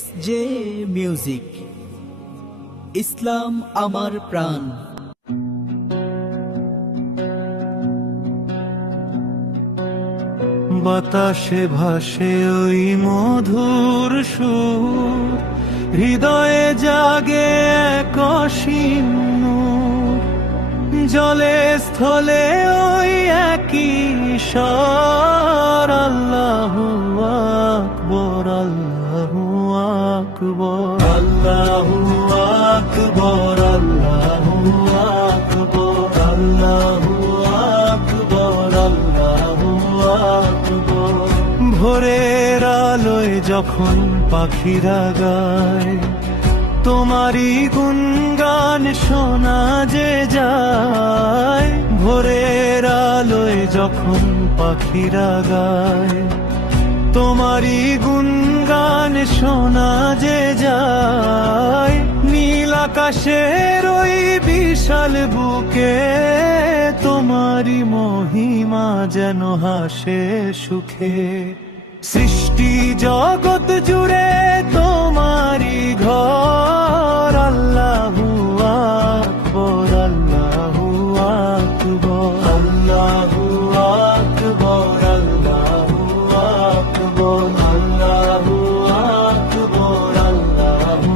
SJ music, ইসলাম আমার প্রাণ। বাতাসে ভাসে ওই মধুর সুর, হৃদয়ে জাগে এক অসীম নূর। জলে স্থলে ওই একই স্বর, আল্লাহু আকবার, আল্লাহু আকবার, আল্লাহু আকবার, আল্লাহু আকবার, আল্লাহু আকবার, আল্লাহু আকবার। ভোরের আলোয় যখন পাখিরা গায়, তোমারই গুণগান শোনা যে যায়। ভোরের আলোয় যখন পাখিরা গায়, তোমারই গুণগান শোনা যে যায়। নীল আকাশের ওই বিশাল বুকে, তোমারই মহিমা যেন হাসে সুখে। সৃষ্টি জগৎ জুড়ে তোমারই ঘর, আল্লাহু আকবার, আল্লাহু আকবার, আল্লাহু আকবার, আল্লাহু আকবার, আল্লাহু আকবার, আল্লাহু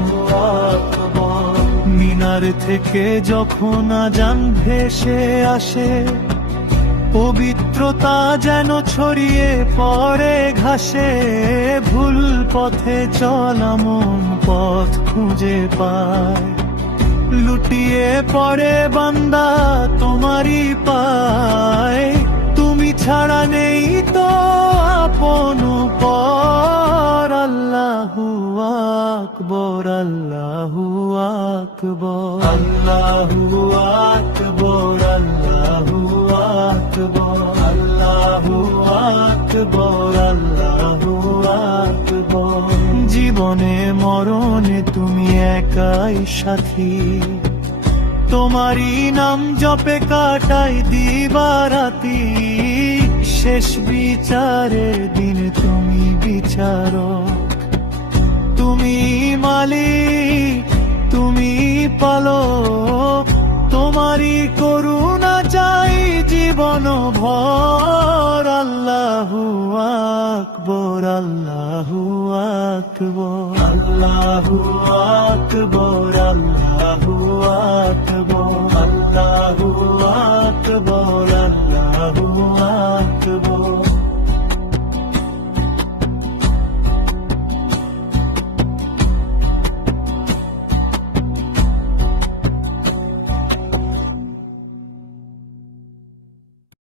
আকবার। মিনার থেকে যখন আযান ভেসে আসে, পবিত্রতা যেন ছড়িয়ে পড়ে ঘাসে। ভুল পথে চলা মন পথ খুঁজে পায়, লুটিয়ে পড়ে বান্দা তোমারই পায়। তুমি ছাড়া নেই তো আপন পর, আল্লাহু আকবার, আল্লাহু আকবার, আল্লাহু আকবার, আল্লাহু আকবার, আল্লাহু আকবার, আল্লাহু আকবার। জীবনে মরণে তুমি একাই সাথী, তোমারই নাম জপে কাটাই দিবারাতি। শেষ বিচারের দিন তুমি বিচারক, তুমি মালিক, তুমি পালক। তোমারই করুণা চাই জীবন ভর, আল্লাহু আকবার, আল্লাহু আকবার, আল্লাহু আকবার, আল্লাহু আকবার।